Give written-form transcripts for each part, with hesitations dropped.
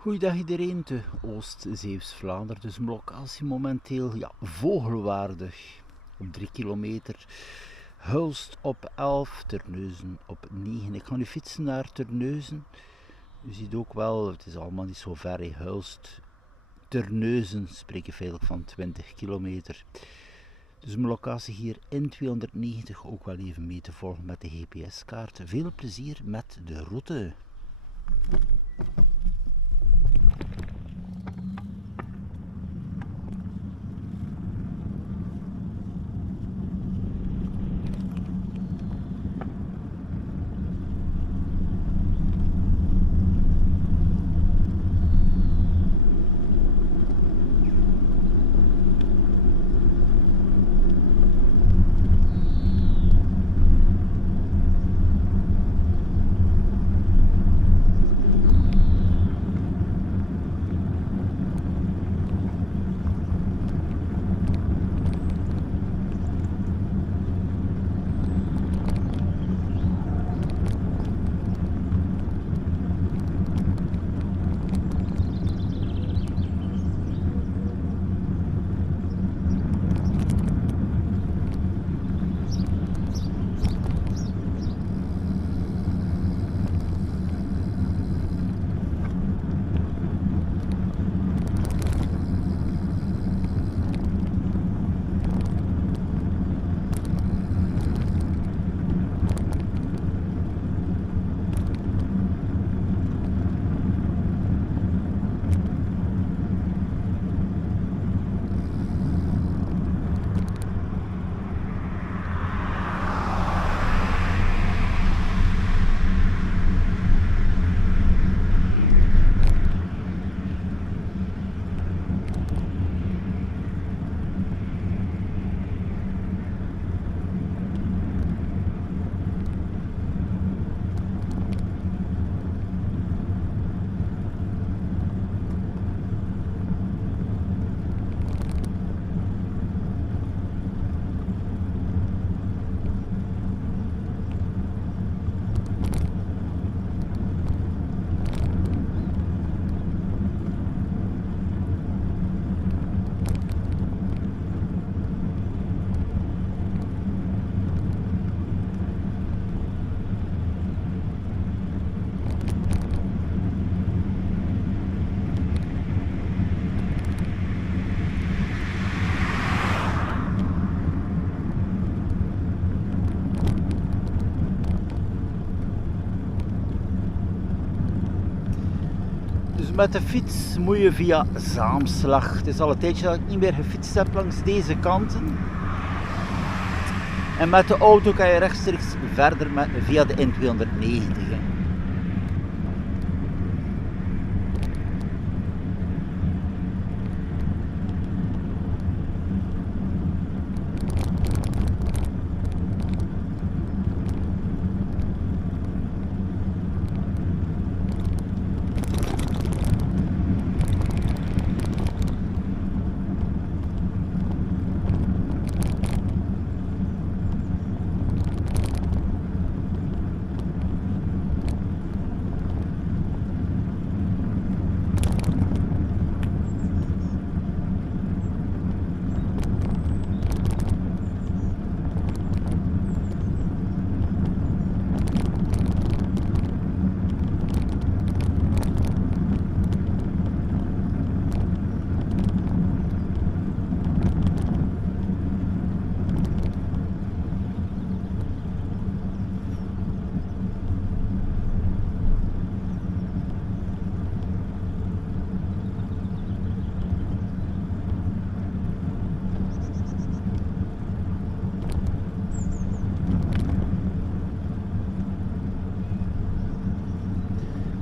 Goeiedag iedereen, te Oost-Zeeuws-Vlaanderen. Dus mijn locatie momenteel vogelwaardig op 3 kilometer. Hulst op 11, Terneuzen op 9. Ik ga nu fietsen naar Terneuzen. U ziet ook wel, het is allemaal niet zo ver. Hulst, Terneuzen spreken feitelijk van 20 kilometer. Dus mijn locatie hier in 290 ook wel even mee te volgen met de GPS-kaart. Veel plezier met de route. Dus met de fiets moet je via Zaamslag. Het is al een tijdje dat ik niet meer gefietst heb langs deze kanten. En met de auto kan je rechtstreeks verder via de N290.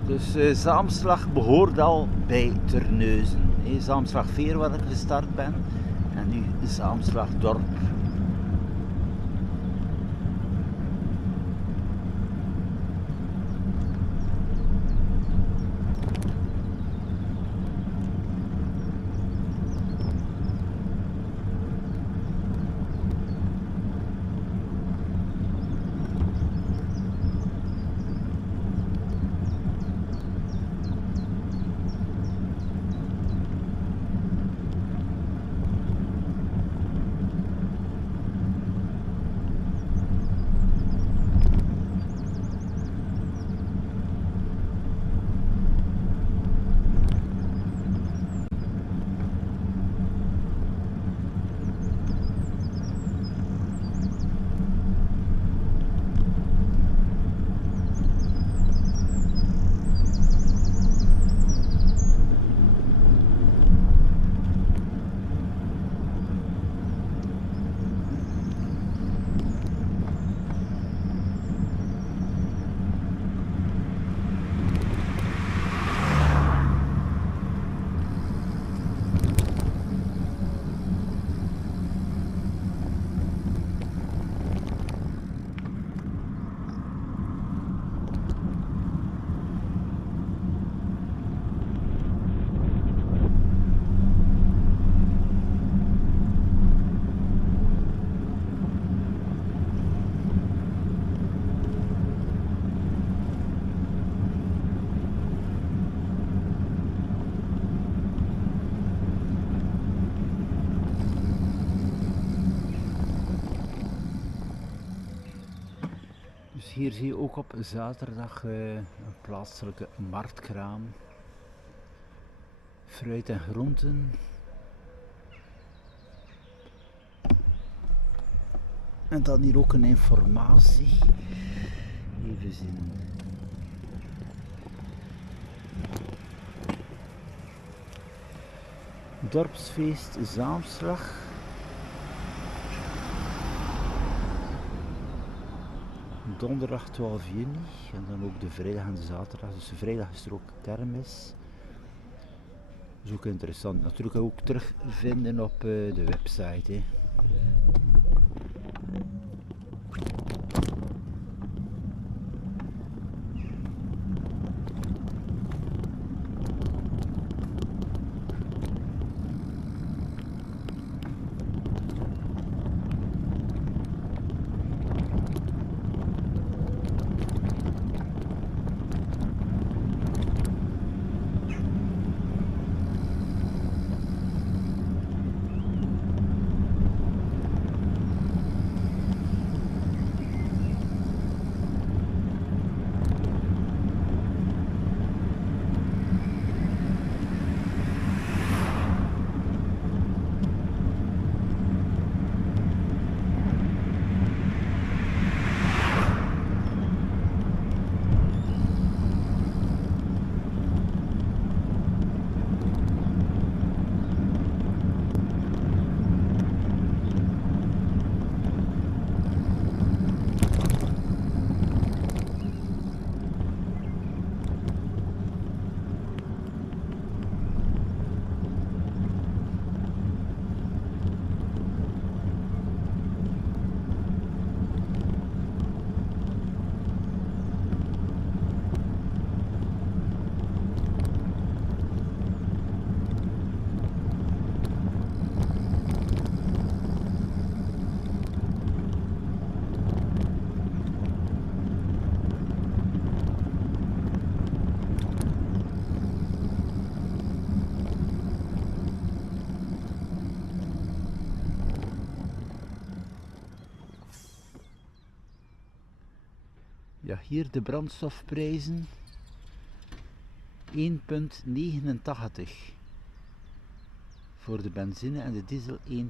Dus Zaamslag behoort al bij Terneuzen. Zaamslagveer waar ik gestart ben en nu Zaamslagdorp. hier zie je ook op zaterdag een plaatselijke marktkraam. Fruit en groenten. En dan hier ook een informatie. Even zien. Dorpsfeest Zaamslag. Donderdag 12 juni. En dan ook de vrijdag en de zaterdag. Dus de vrijdag is er ook kermis. Dat is ook interessant. Natuurlijk ook terugvinden op de website. Hè. Ja, hier de brandstofprijzen. 1,89 voor de benzine en de diesel 1,61.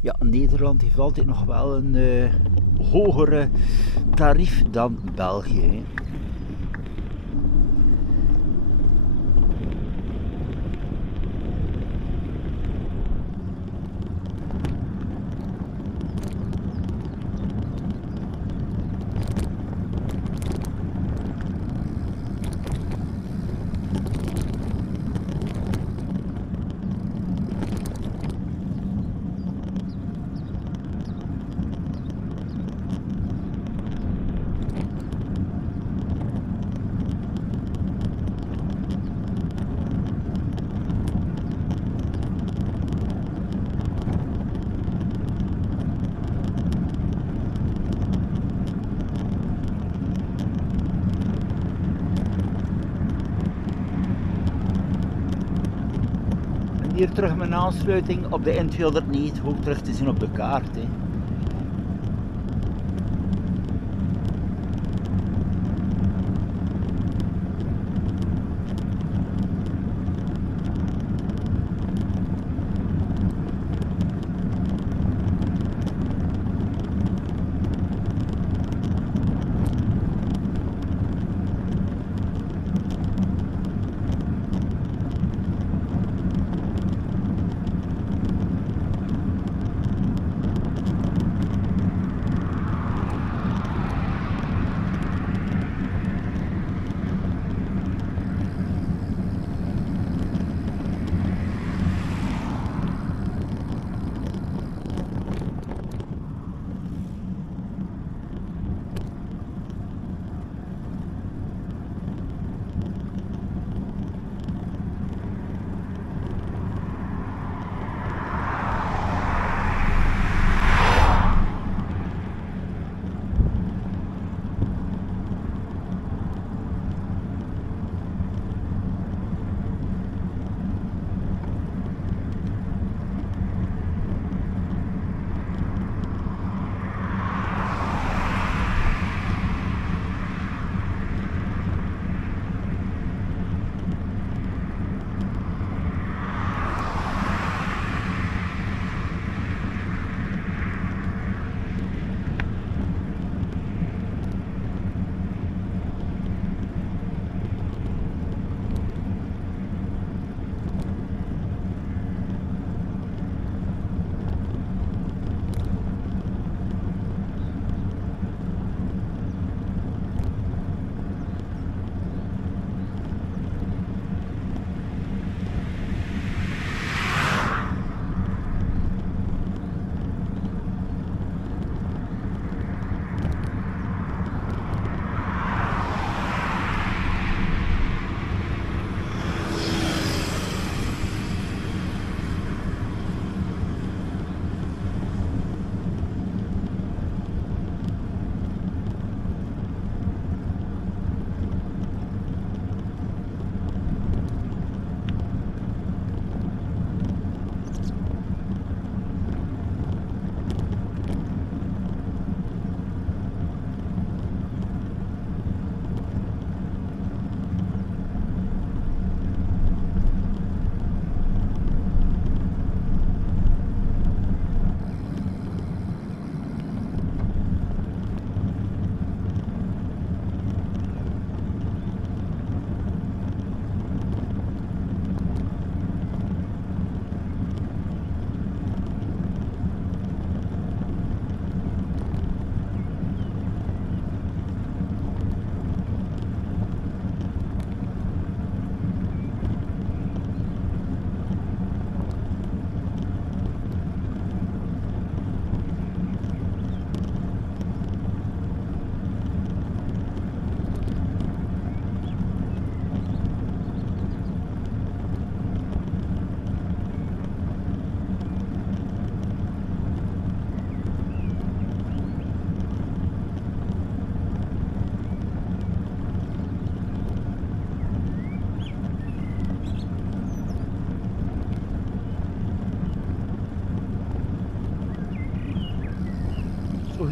Ja, Nederland heeft altijd nog wel een hogere tarief dan België. Hè. Hier terug mijn aansluiting op de N209, ook terug te zien op de kaart. Hè.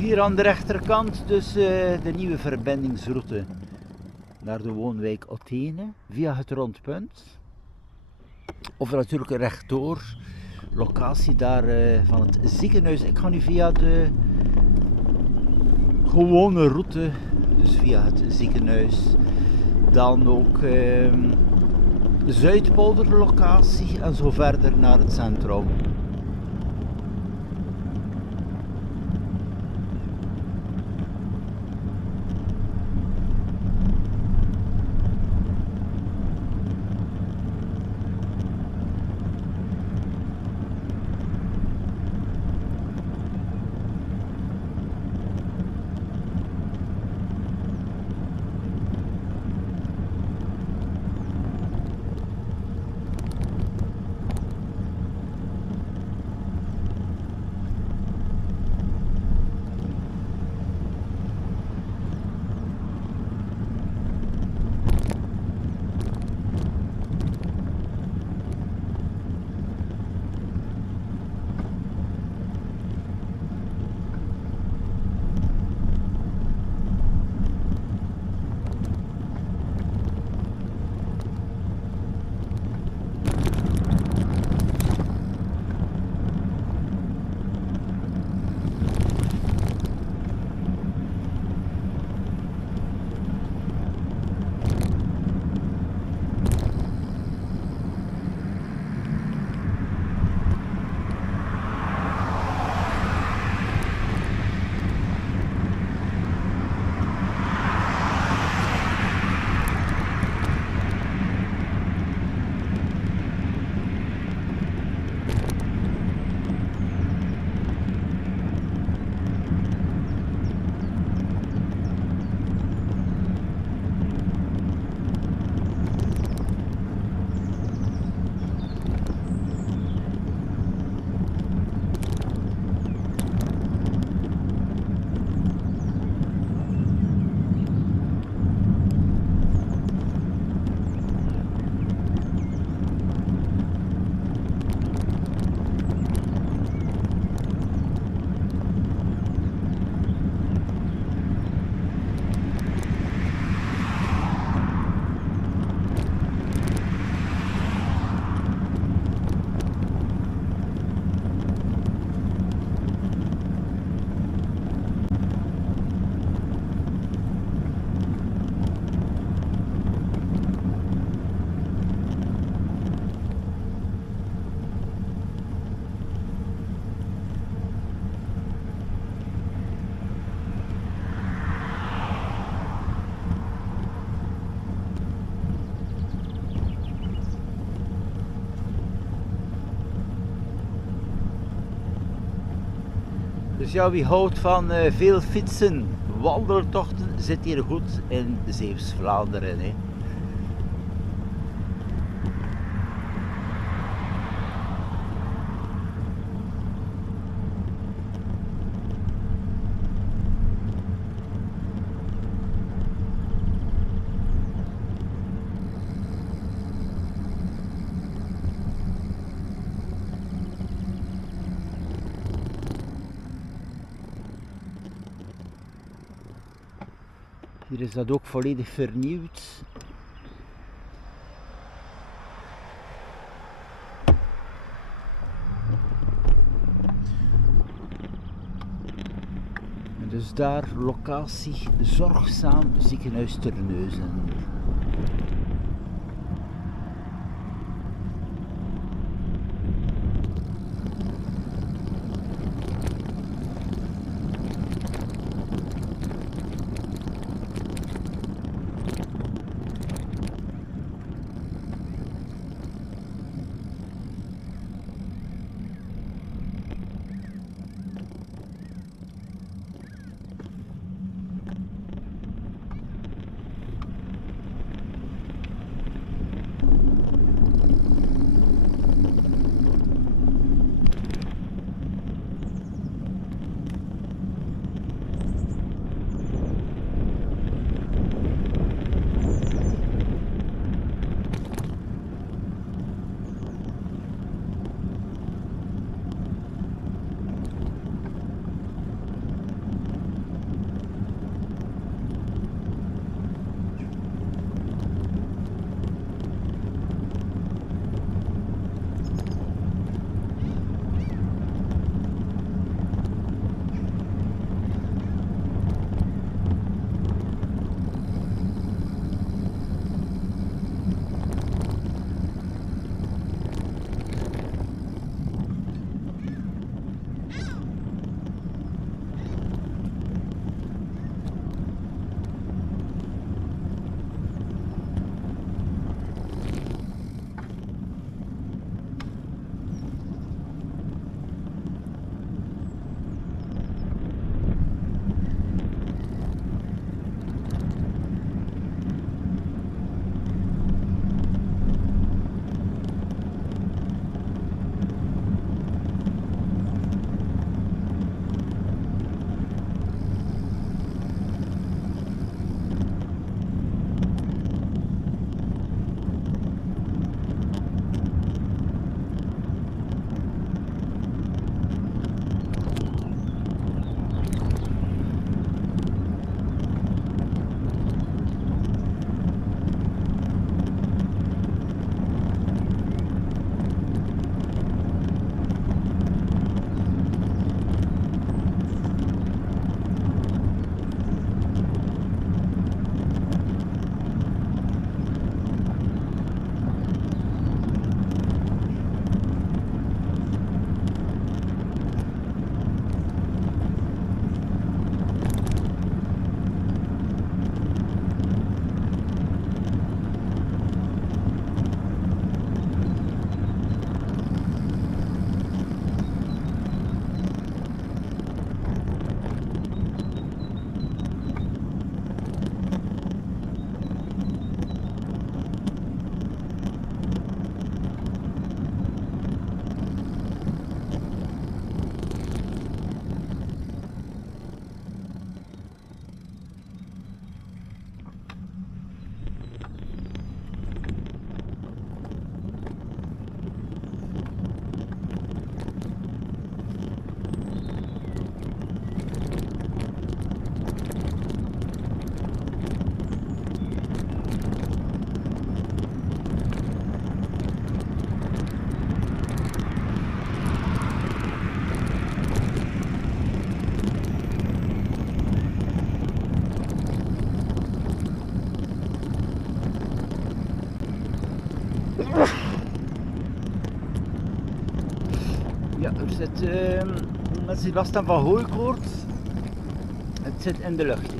hier aan de rechterkant dus de nieuwe verbindingsroute naar de woonwijk Othene via het rondpunt. Of natuurlijk rechtdoor, locatie daar van het ziekenhuis. Ik ga nu via de gewone route, dus via het ziekenhuis. Dan ook Zuidpolder locatie en zo verder naar het centrum. Dus ja, wie houdt van veel fietsen, wandeltochten, zit hier goed in Zeeuws-Vlaanderen. Hier is dat ook volledig vernieuwd. En dus daar locatie Zorgzaam Ziekenhuis Terneuzen. Ja, er zit mensen die last hebben van hooikoorts. Het zit in de lucht. Hè.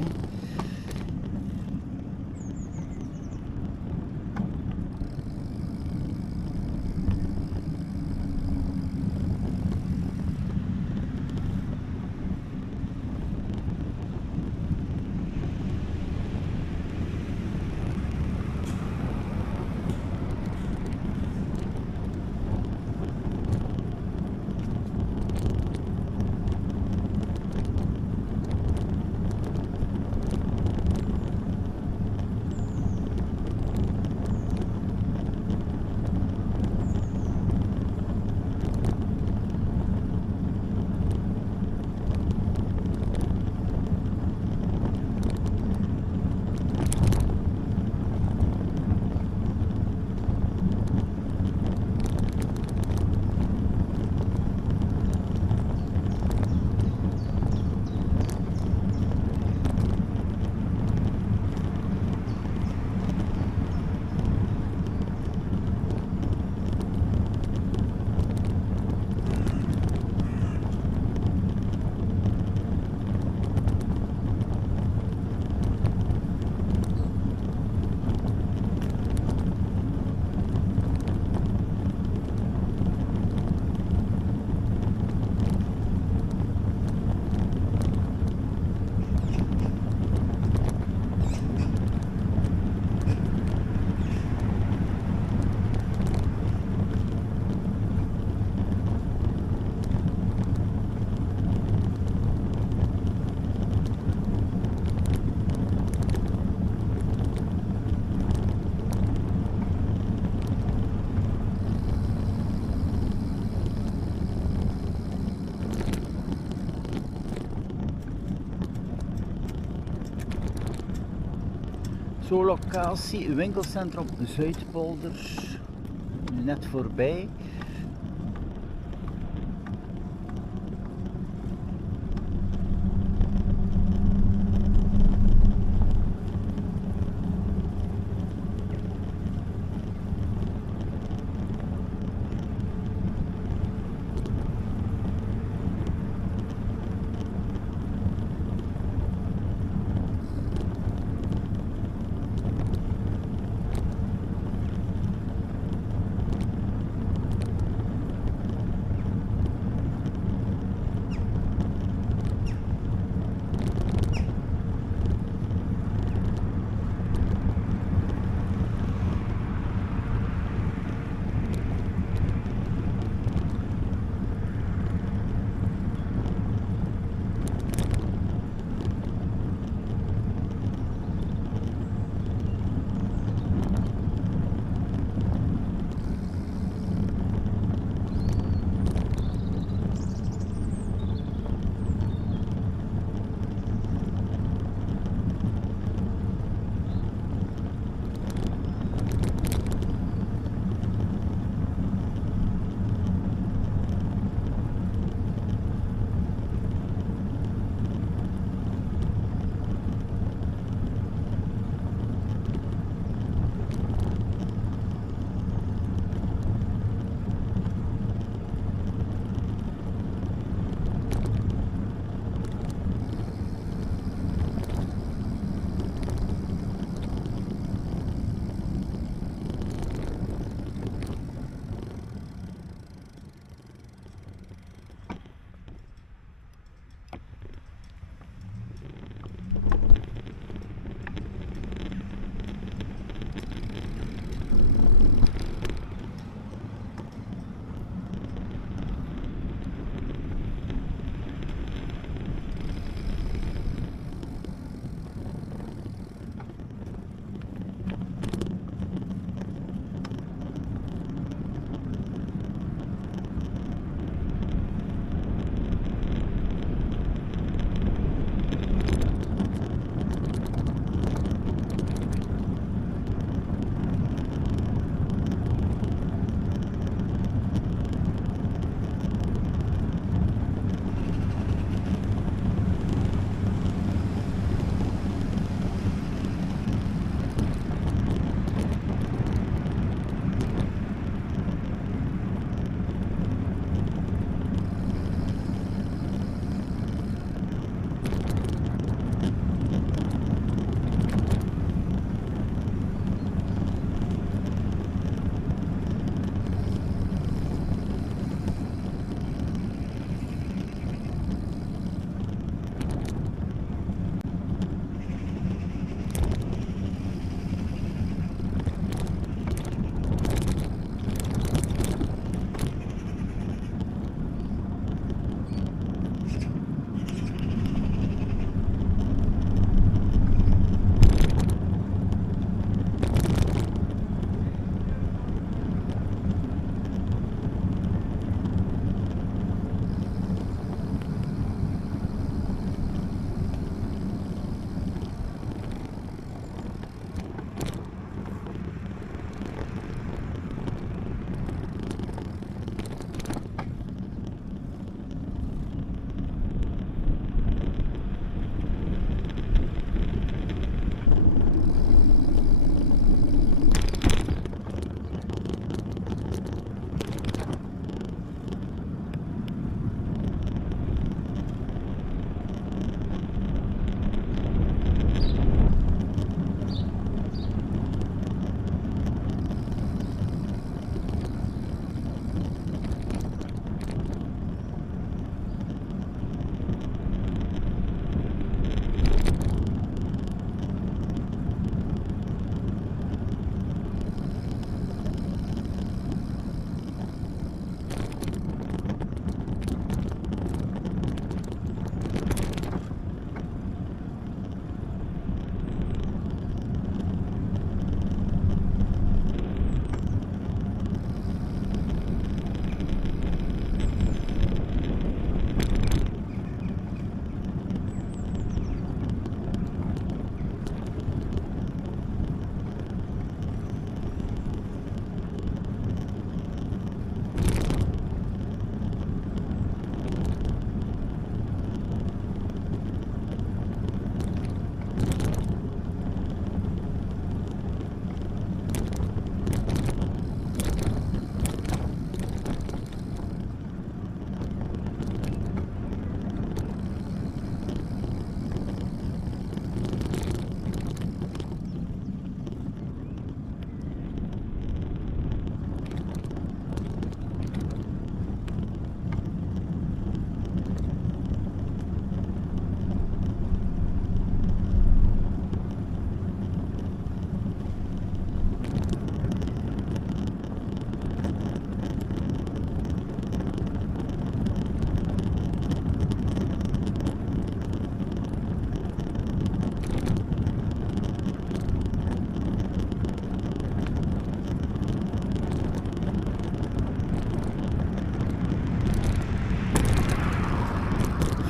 Zo'n locatie, winkelcentrum Zuidpolder, net voorbij.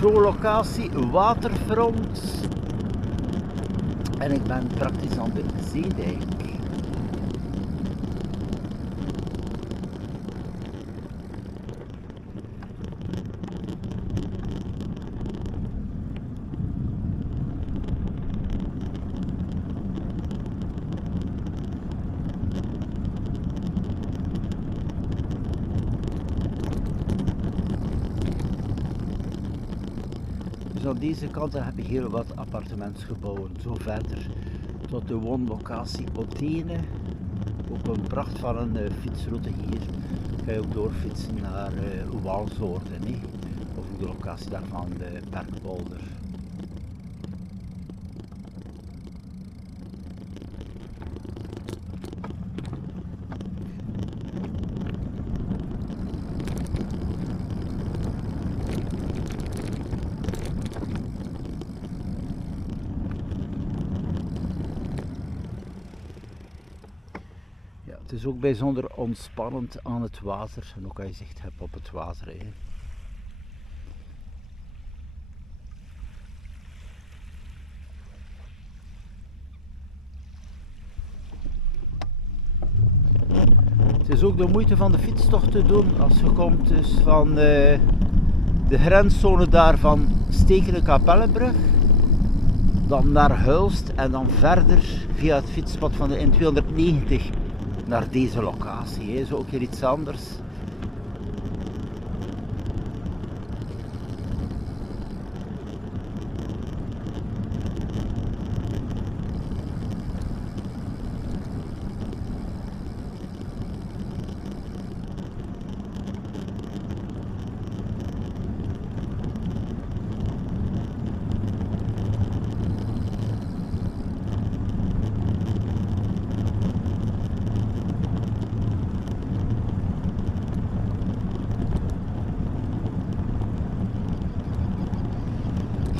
Zo'n locatie, waterfront. En ik ben praktisch aan de zeedijk. Dus aan deze kant heb je heel wat appartementsgebouwen. Zo verder tot de woonlocatie Othene. Ook een pracht van een fietsroute hier. Ga je ook doorfietsen naar Waalsoorden. Of ook de locatie daarvan, de Bergpolder. Het is ook bijzonder ontspannend aan het water en ook als je zicht hebt op het water. Het is ook de moeite van de fietstocht te doen als je komt dus van de grenszone daar van Stekelen-Kapellenbrug, dan naar Hulst en dan verder via het fietspad van de N290 naar deze locatie. Is ook hier iets anders.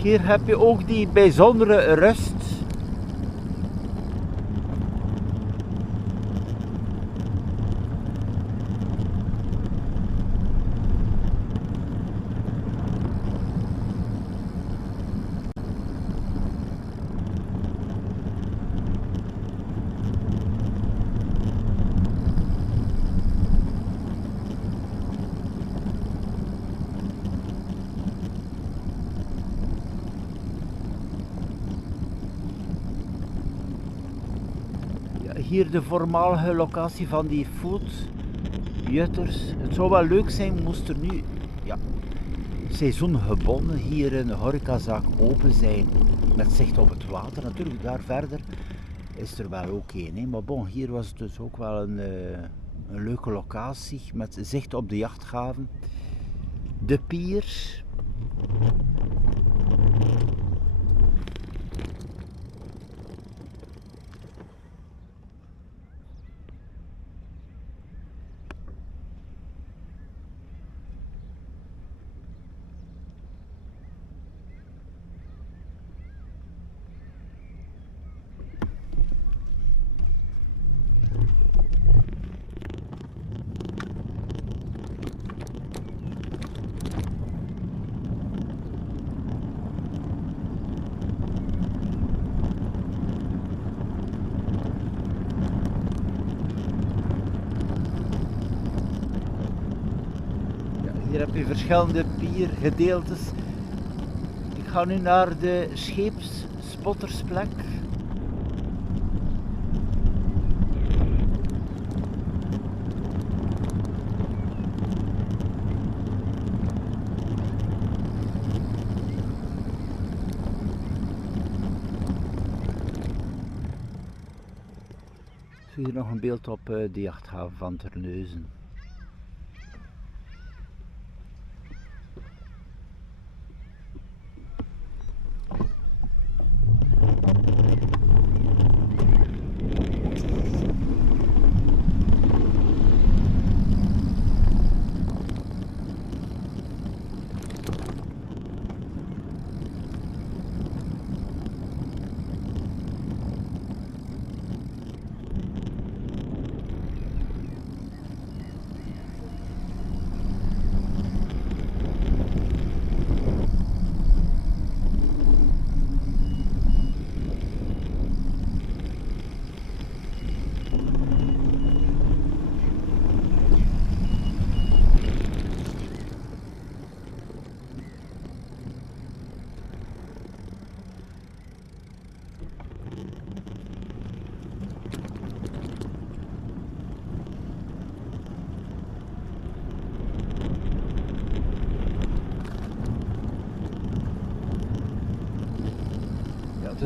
Hier heb je ook die bijzondere rust. Hier de voormalige locatie van die foodjutters. Het zou wel leuk zijn moest er nu seizoengebonden hier een horecazaak open zijn met zicht op het water. Natuurlijk daar verder is er wel ook een. Maar bon, hier was het dus ook wel een leuke locatie met zicht op de jachthaven. De pier. Hier heb je verschillende piergedeeltes. Ik ga nu naar de scheepsspottersplek. Zie je nog een beeld op de jachthaven van Terneuzen.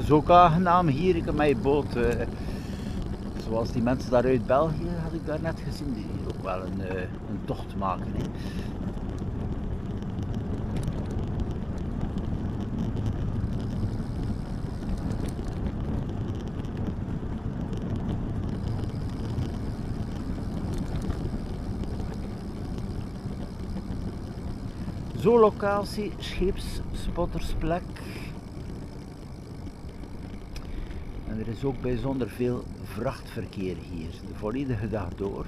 is ook aangenaam hier. Ik heb mijn boot, zoals die mensen daar uit België, had ik daar net gezien, die ook wel een tocht maken. Hè. Zo'n locatie, scheepsspottersplek. En er is ook bijzonder veel vrachtverkeer hier, de volledige dag door.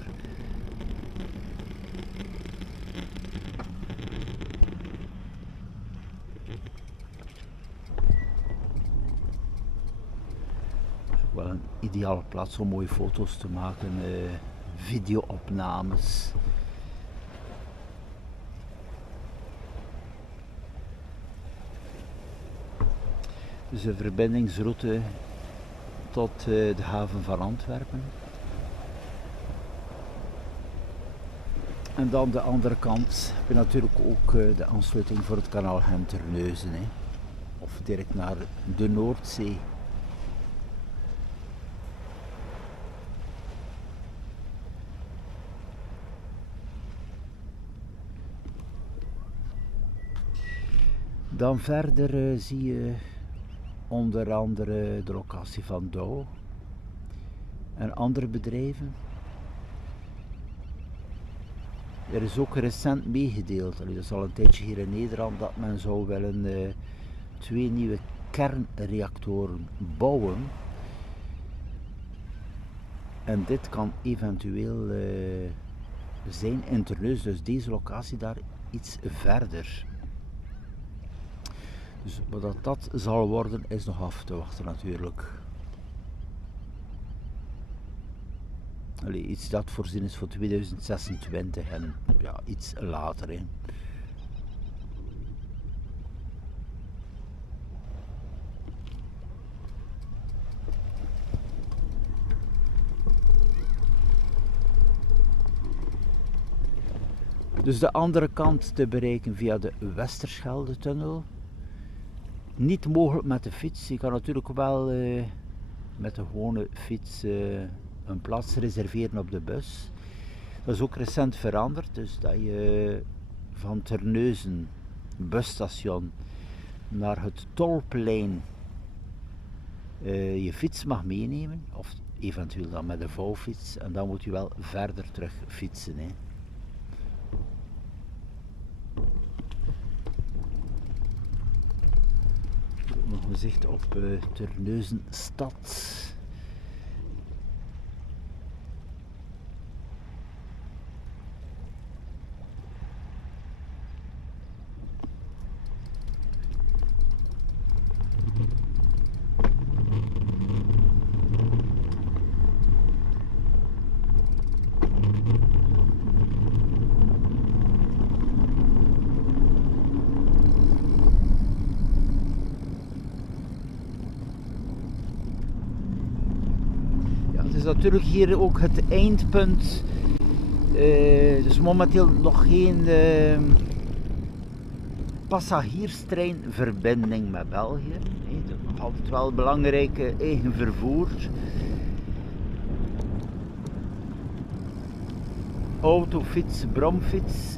Het is ook wel een ideale plaats om mooie foto's te maken, videoopnames. Dus een verbindingsroute tot de haven van Antwerpen. En dan de andere kant heb je natuurlijk ook de aansluiting voor het kanaal Gent-Terneuzen. Of direct naar de Noordzee. Dan verder zie je onder andere de locatie van Douw en andere bedrijven. Er is ook recent meegedeeld, dat is al een tijdje hier in Nederland, dat men zou willen 2 nieuwe kernreactoren bouwen. En dit kan eventueel zijn in Terneuzen, dus deze locatie daar iets verder. Dus wat dat zal worden is nog af te wachten natuurlijk. Allee, iets dat voorzien is voor 2026 en ja, iets later. Hè. Dus de andere kant te bereiken via de Westerschelde-tunnel. Niet mogelijk met de fiets. Je kan natuurlijk wel met de gewone fiets een plaats reserveren op de bus. Dat is ook recent veranderd, dus dat je van Terneuzen busstation naar het Tolplein je fiets mag meenemen, of eventueel dan met een vouwfiets, en dan moet je wel verder terug fietsen. Hè. Nog een zicht op Terneuzen stad. Natuurlijk hier ook het eindpunt, dus momenteel nog geen passagierstreinverbinding met België. Nee, dat is nog altijd wel belangrijk eigen vervoer. Auto, fiets, bromfiets.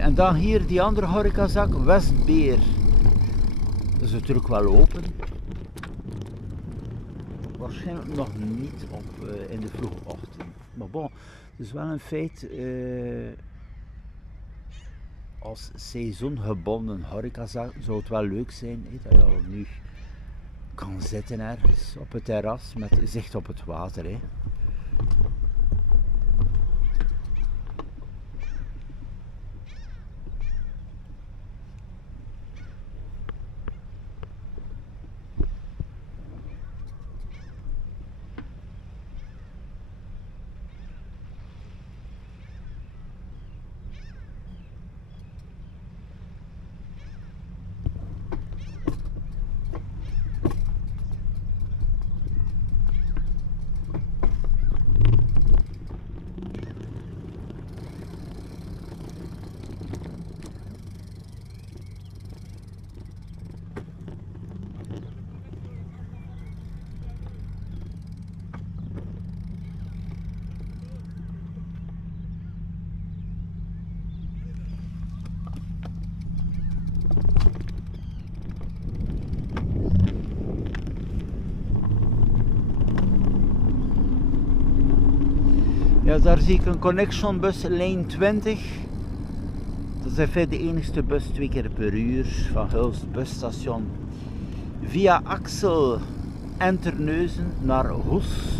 En dan hier die andere horecazak, Westbeer. Dat is natuurlijk wel open. Waarschijnlijk nog niet in de vroege ochtend. Maar bon, het is wel een feit. Als seizoengebonden horecazak zou het wel leuk zijn dat je al nu kan zitten ergens op het terras met zicht op het water. Ja, daar zie ik een Connection bus, lijn 20. Dat is in feite de enigste bus 2 keer per uur van Hulst busstation via Axel en Terneuzen naar Hoes.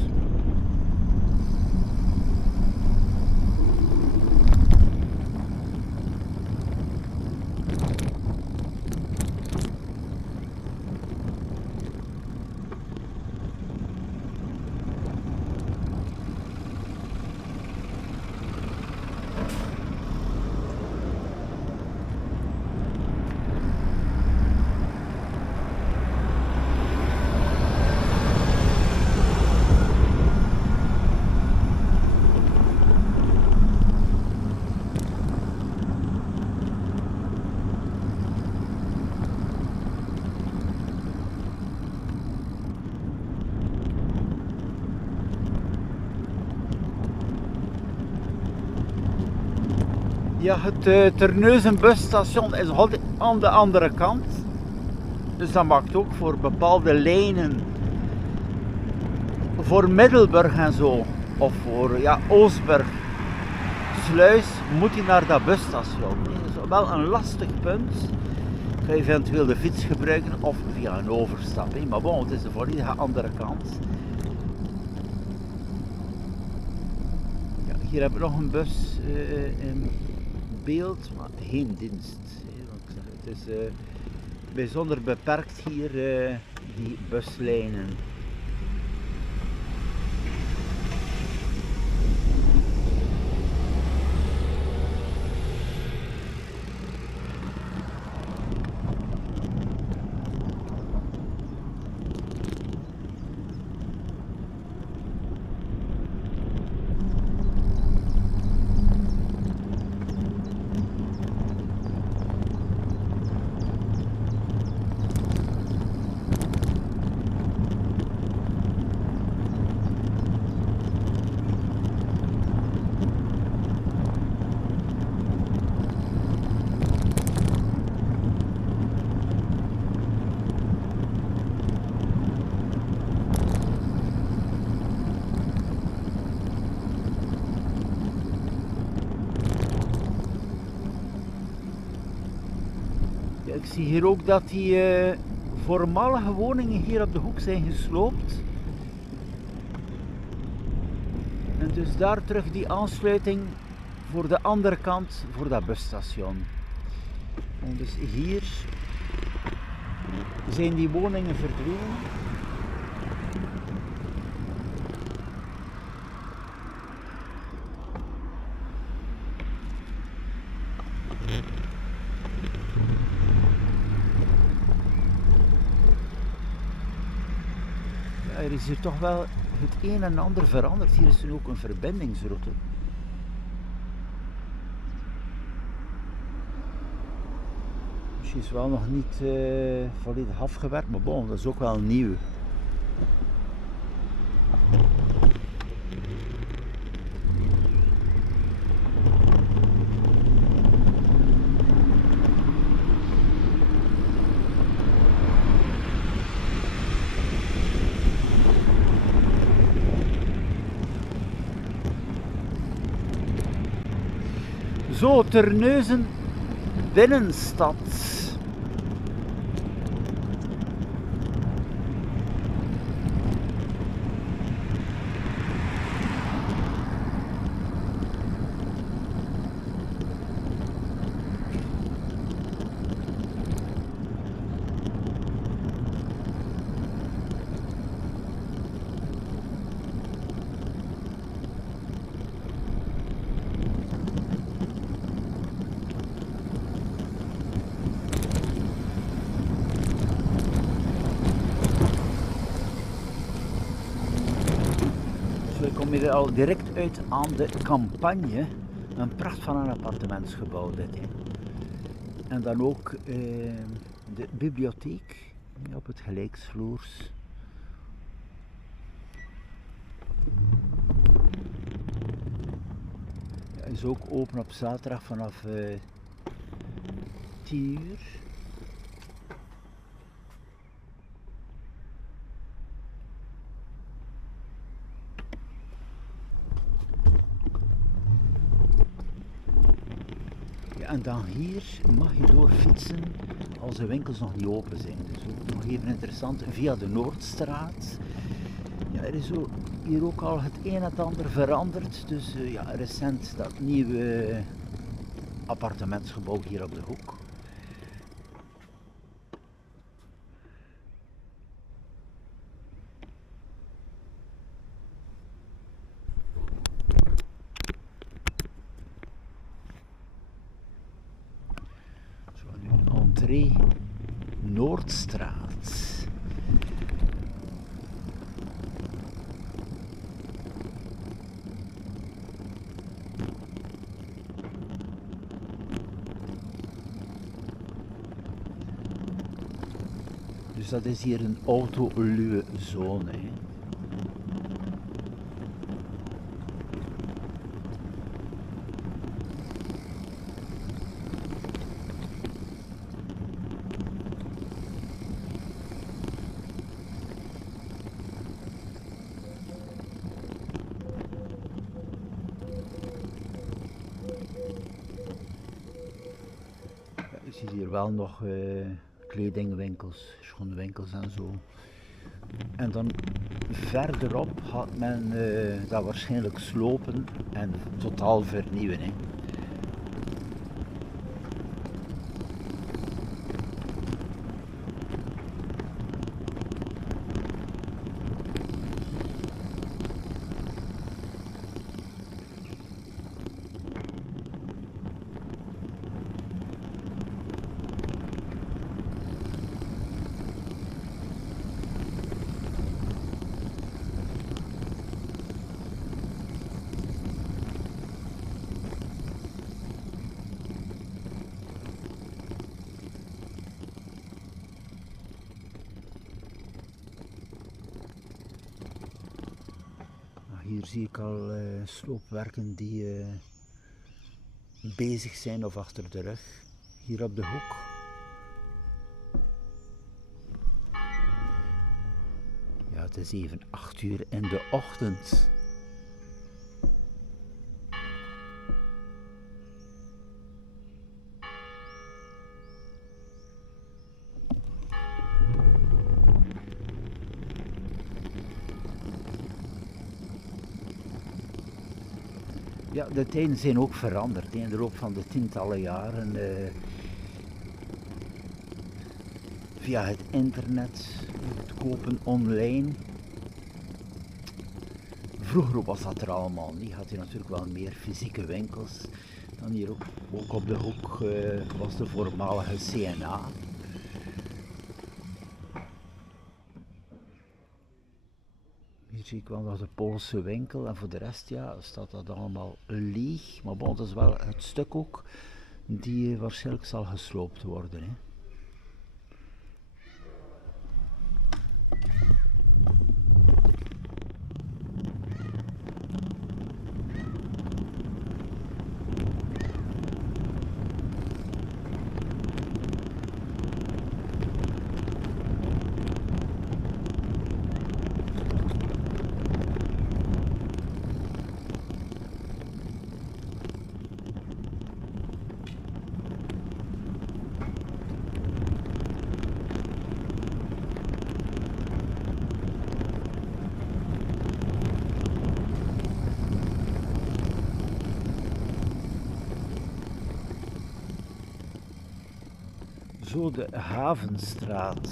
Ja, het Terneuzen busstation is altijd aan de andere kant. Dus dat maakt ook voor bepaalde lijnen, voor Middelburg en zo, of voor Oostburg, Sluis, moet je naar dat busstation. Dat is wel een lastig punt. Ga je eventueel de fiets gebruiken of via een overstap. Maar bon, het is de volledige andere kant. Ja, hier hebben we nog een bus in beeld, maar geen dienst. Het is bijzonder beperkt hier, die buslijnen. Ik zie hier ook dat die voormalige woningen hier op de hoek zijn gesloopt. En dus daar terug die aansluiting voor de andere kant, voor dat busstation. En dus hier zijn die woningen verdwenen. Er is hier toch wel het een en ander veranderd. Hier is nu ook een verbindingsroute. Misschien is wel nog niet volledig afgewerkt, maar bon, dat is ook wel nieuw. Zo, Terneuzen binnenstad. We komen hier al direct uit aan de Campagne. Een pracht van een appartementsgebouw dit. Hè. En dan ook de bibliotheek op het gelijksvloers. Ja, is ook open op zaterdag vanaf 10 uur. en dan hier mag je doorfietsen als de winkels nog niet open zijn. Dus ook nog even interessant, via de Noordstraat. Ja, er is hier ook al het een en het ander veranderd. Dus ja, recent dat nieuwe appartementsgebouw hier op de hoek. Zo, nu entree Noordstraat. Dus dat is hier een autoluwe zone. Hè. Ja, je ziet hier wel nog kledingwinkels, schoenwinkels en zo. En dan verderop gaat men dat waarschijnlijk slopen en totaal vernieuwen. Hè. Hier zie ik al sloopwerken die bezig zijn of achter de rug. Hier op de hoek. Ja, het is even 8 uur in de ochtend. Ja, de tijden zijn ook veranderd in de loop van de tientallen jaren. Via het internet, het kopen online. Vroeger was dat er allemaal niet. Had je natuurlijk wel meer fysieke winkels. Dan hier ook op de hoek was de voormalige CNA. Hier zie ik wel nog de Poolse winkel en voor de rest ja, staat dat allemaal leeg. Maar bon, dat is wel het stuk ook die waarschijnlijk zal gesloopt worden. Hè. Zo de Havenstraat.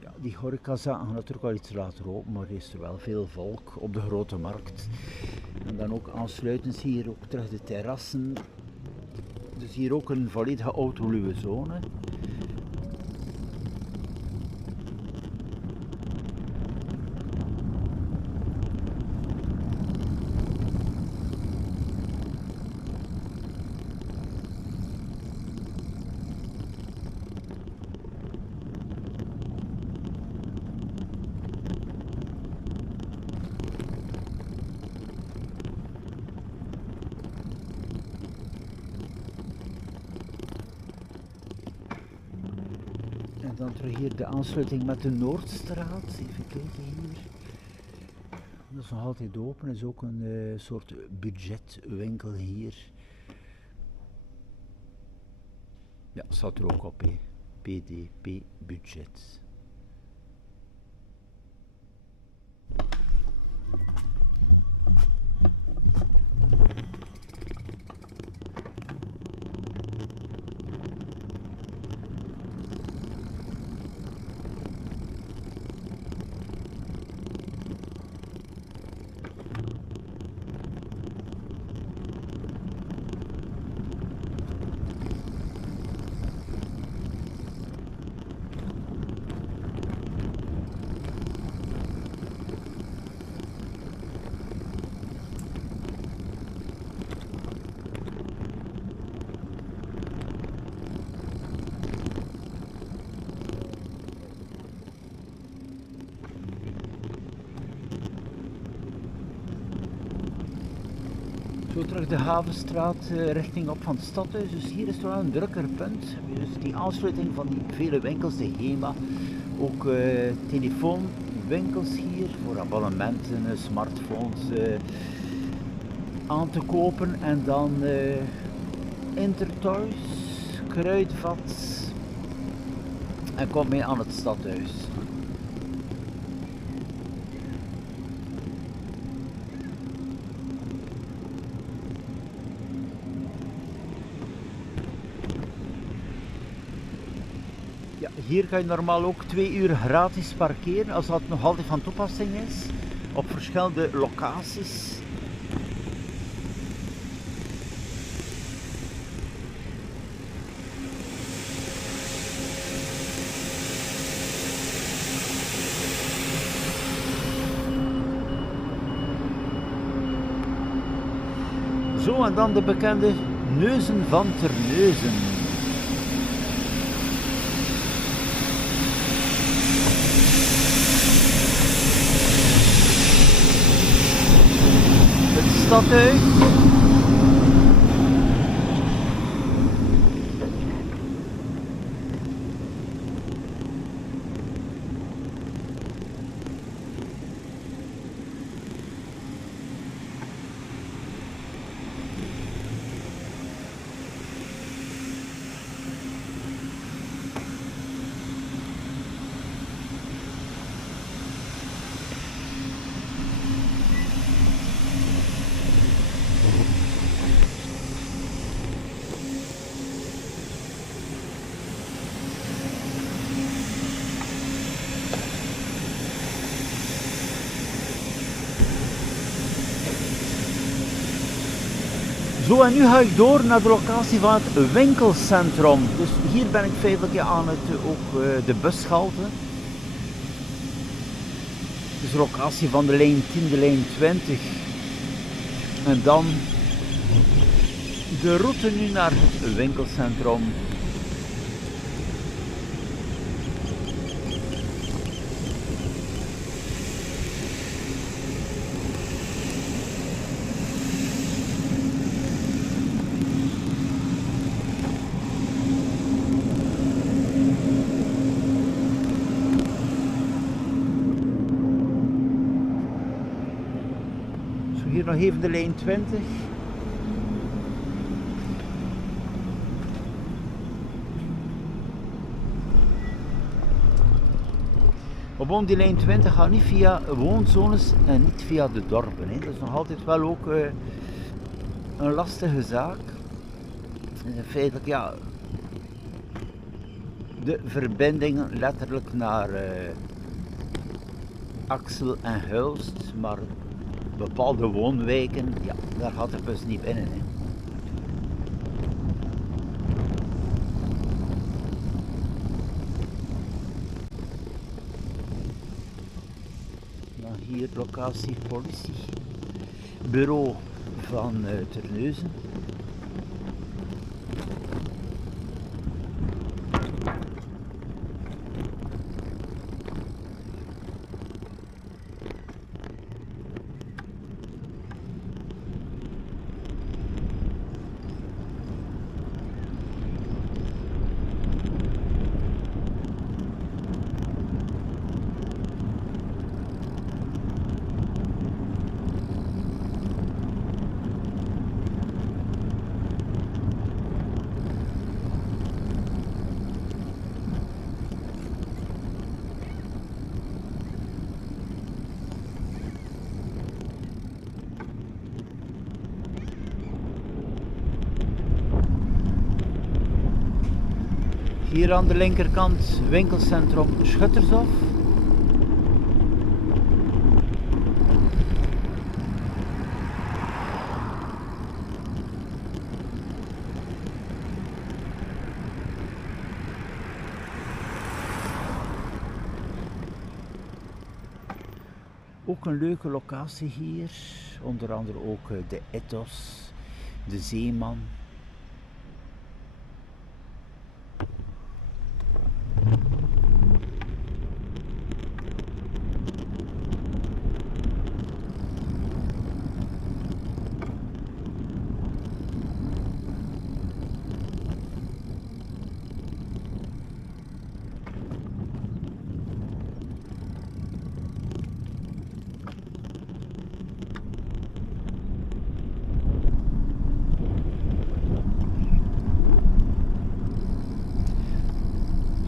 Ja, die horecazaken gaan natuurlijk wel iets later open, maar er is er wel veel volk op de grote markt. En dan ook aansluitend zie je hier ook terug de terrassen. Dus hier ook een volledige autoluwe zone. Terug hier de aansluiting met de Noordstraat. Even kijken hier. Dat is nog altijd open. Dat is ook een soort budgetwinkel hier. Ja, staat er ook op, hè. PDP Budget. Zo terug de Havenstraat richting op van het stadhuis. Dus hier is het wel een drukker punt. Dus die aansluiting van die vele winkels, de HEMA. Ook telefoonwinkels hier voor abonnementen, smartphones aan te kopen. En dan Intertoys, Kruidvat. En kom mee aan het stadhuis. Ja, hier kan je normaal ook 2 uur gratis parkeren, als dat nog altijd van toepassing is, op verschillende locaties. Zo, en dan de bekende Neuzen van Terneuzen. Het stadhuis. Zo, en nu ga ik door naar de locatie van het winkelcentrum. Dus hier ben ik feitelijk aan het ook de bushalte. Dus de locatie van de lijn 10, de lijn 20. En dan de route nu naar het winkelcentrum. Hier nog even de lijn 20. Gewoon die lijn 20 gaat niet via woonzones en niet via de dorpen. Hè. Dat is nog altijd wel ook een lastige zaak. Feitelijk, ja, de verbindingen letterlijk naar Axel en Hulst, maar bepaalde woonwijken, ja, daar gaat de bus niet binnen. Hè. Dan hier locatie politiebureau van Terneuzen. Hier aan de linkerkant winkelcentrum Schuttershof. Ook een leuke locatie hier, onder andere ook de Ethos, de Zeeman.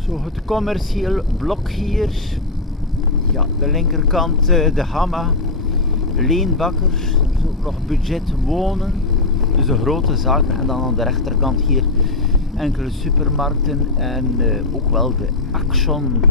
Zo, het commercieel blok hier. Ja, de linkerkant de Hamma, Leenbakkers, er is ook nog budget wonen, dus de grote zaken. En dan aan de rechterkant hier enkele supermarkten en ook wel de Action.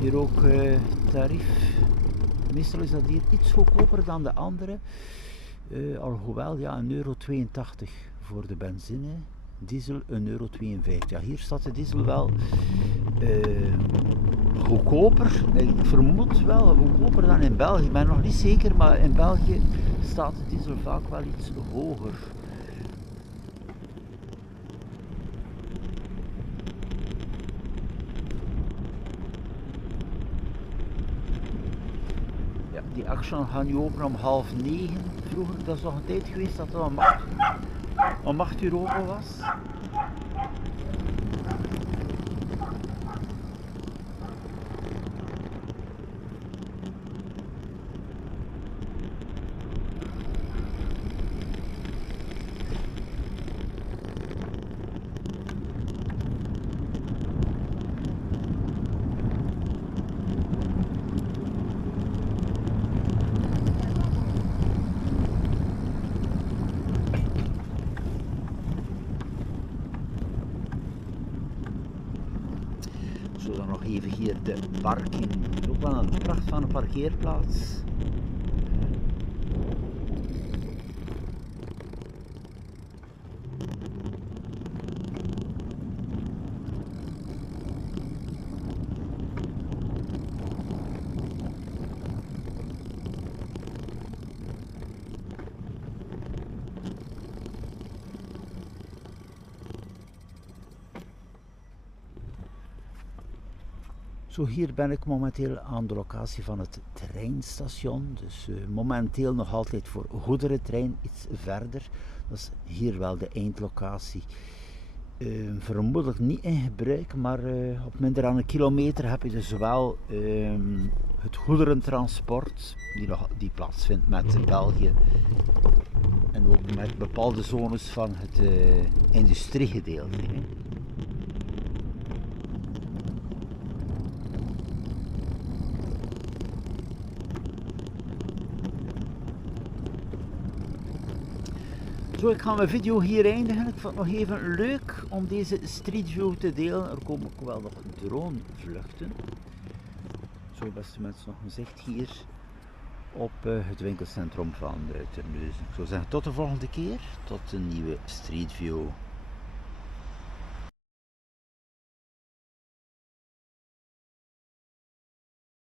Hier ook tarief. Meestal is dat hier iets goedkoper dan de andere. Alhoewel, ja, €1,82 voor de benzine. Diesel €1,52. Ja, hier staat de diesel wel goedkoper. Ik vermoed wel goedkoper dan in België. Ik ben nog niet zeker, maar in België staat de diesel vaak wel iets hoger. Die Action gaan nu open om 8:30. Vroeger, dat is nog een tijd geweest dat het om 8 uur open was. Zo, dan nog even hier de parking. Ook wel een pracht van een parkeerplaats. Zo, hier ben ik momenteel aan de locatie van het treinstation. Dus momenteel nog altijd voor goederentrein iets verder. Dat is hier wel de eindlocatie. Vermoedelijk niet in gebruik, maar op minder dan een kilometer heb je dus wel het goederentransport die plaatsvindt met België. En ook met bepaalde zones van het industriegedeelte. Zo, ik ga mijn video hier eindigen. Ik vond het nog even leuk om deze Street View te delen. Er komen ook wel nog dronevluchten. Zo, beste mensen, nog een zicht hier op het winkelcentrum van Terneuzen. Ik zou zeggen, tot de volgende keer. Tot een nieuwe Street View.